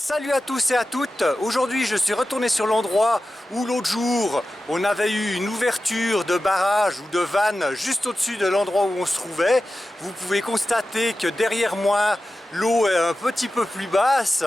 Salut à tous et à toutes. Aujourd'hui je suis retourné sur l'endroit où l'autre jour on avait eu une ouverture de barrage ou de vanne juste au-dessus de l'endroit où on se trouvait. Vous pouvez constater que derrière moi l'eau est un petit peu plus basse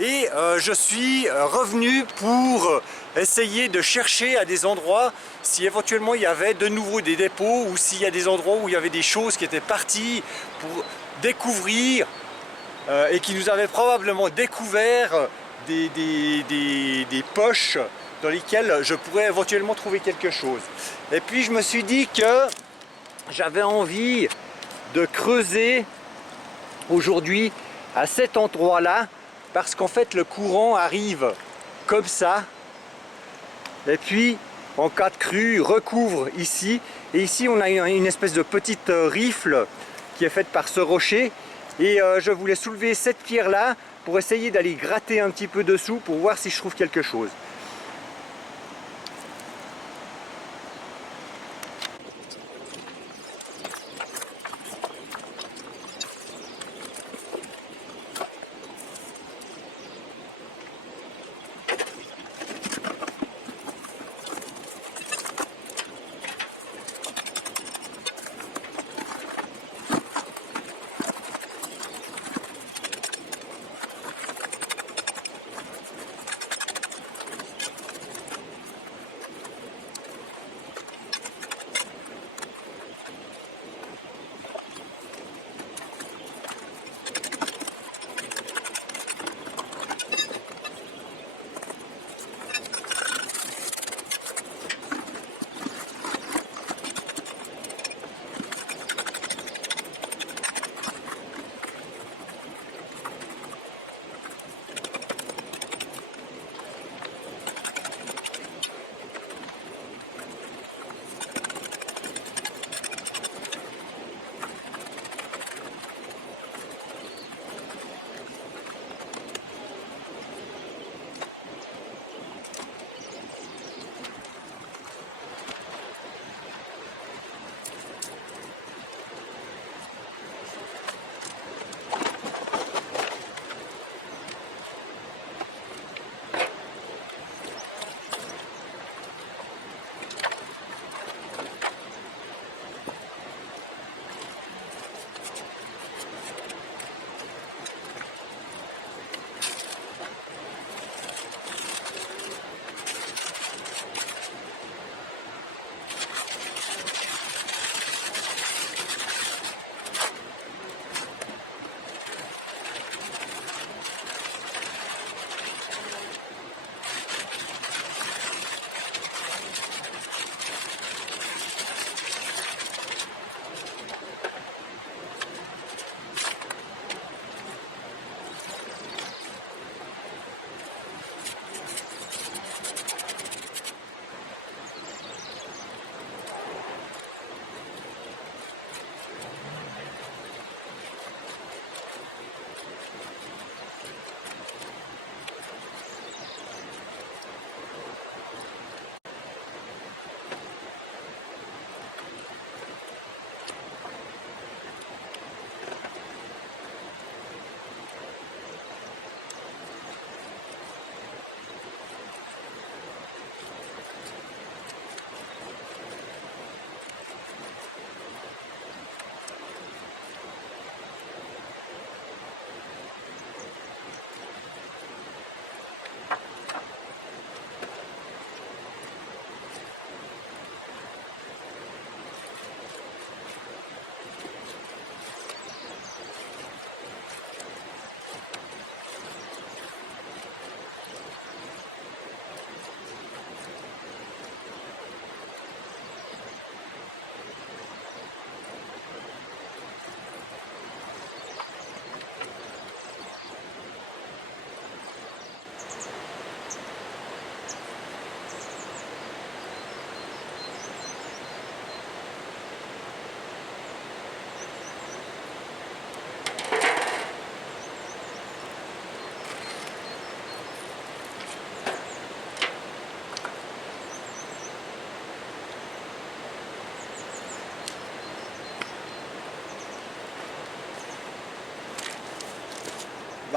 et je suis revenu pour essayer de chercher à des endroits si éventuellement il y avait de nouveau des dépôts ou s'il y a des endroits où il y avait des choses qui étaient parties pour découvrir et qui nous avait probablement découvert des poches dans lesquelles je pourrais éventuellement trouver quelque chose. Et puis je me suis dit que j'avais envie de creuser aujourd'hui à cet endroit-là parce qu'en fait le courant arrive comme ça et puis en cas de crue recouvre ici, et ici on a une espèce de petite rifle qui est faite par ce rocher. Et je voulais soulever cette pierre là pour essayer d'aller gratter un petit peu dessous pour voir si je trouve quelque chose.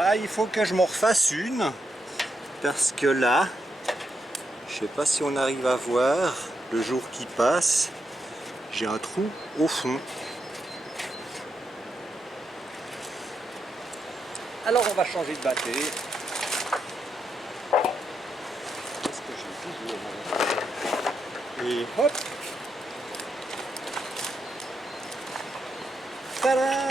Bah, il faut que je m'en refasse une, parce que là, je sais pas si on arrive à voir le jour qui passe, j'ai un trou au fond. Alors on va changer de batterie. Qu'est-ce que j'ai toujours? Et hop. Tada!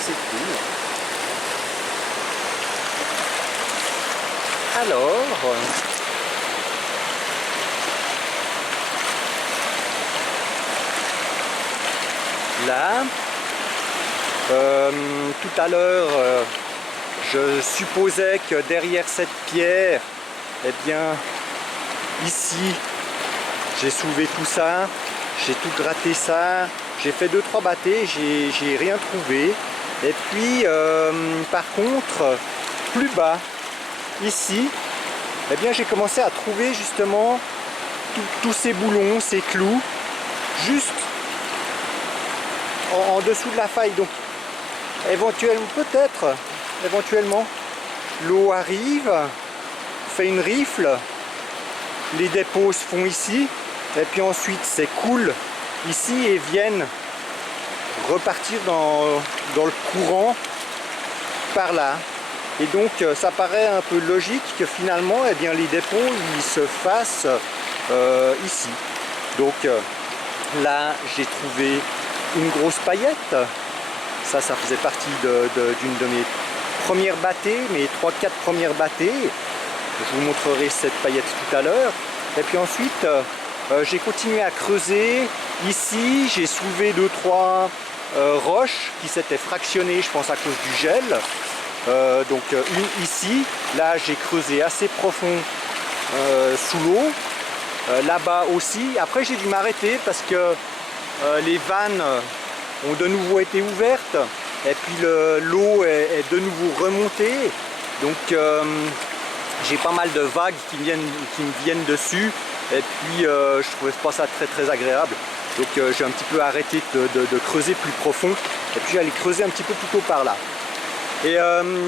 C'est cool. Alors, là, tout à l'heure, je supposais que derrière cette pierre, eh bien, ici, j'ai soulevé tout ça, j'ai tout gratté ça, j'ai fait 2-3 bâtés, j'ai rien trouvé. Et puis, par contre, plus bas, ici, eh bien, j'ai commencé à trouver justement tous ces boulons, ces clous, juste en dessous de la faille. Donc, éventuellement, peut-être, éventuellement, l'eau arrive, fait une rifle, les dépôts se font ici, et puis ensuite, c'est cool ici et viennent repartir dans le courant par là. Et donc ça paraît un peu logique que finalement eh bien, les dépôts ils se fassent ici. Donc là j'ai trouvé une grosse paillette. Ça faisait partie d'une de mes premières bâtées, mes 3-4 premières bâtées. Je vous montrerai cette paillette tout à l'heure. Et puis ensuite j'ai continué à creuser. Ici j'ai soulevé 2-3 roches qui s'étaient fractionnées, je pense à cause du gel. Donc une ici, là j'ai creusé assez profond sous l'eau, là-bas aussi. Après j'ai dû m'arrêter parce que les vannes ont de nouveau été ouvertes et puis l'eau est de nouveau remontée. Donc j'ai pas mal de vagues qui me viennent dessus et puis je trouvais pas ça très agréable. Donc j'ai un petit peu arrêté de creuser plus profond. Et puis j'allais creuser un petit peu plus tôt par là. Et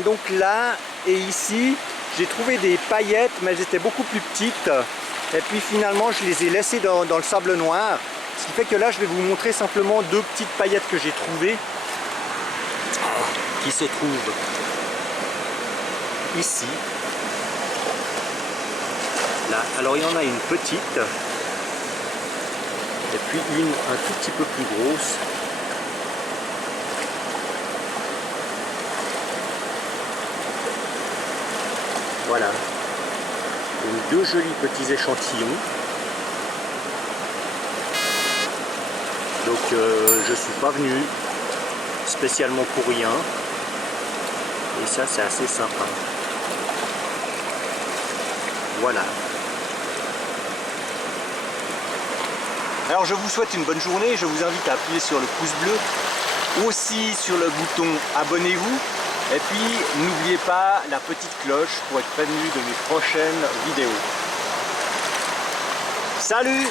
donc là et ici, j'ai trouvé des paillettes, mais elles étaient beaucoup plus petites. Et puis finalement, je les ai laissées dans le sable noir. Ce qui fait que là, je vais vous montrer simplement deux petites paillettes que j'ai trouvées. Qui se trouvent ici. Là. Alors il y en a une petite. Et puis une un tout petit peu plus grosse. Voilà. Donc deux jolis petits échantillons. Donc je suis pas venu spécialement pour rien. Et ça c'est assez sympa. Voilà. Alors je vous souhaite une bonne journée, je vous invite à appuyer sur le pouce bleu, aussi sur le bouton abonnez-vous, et puis n'oubliez pas la petite cloche pour être prévenu de mes prochaines vidéos. Salut!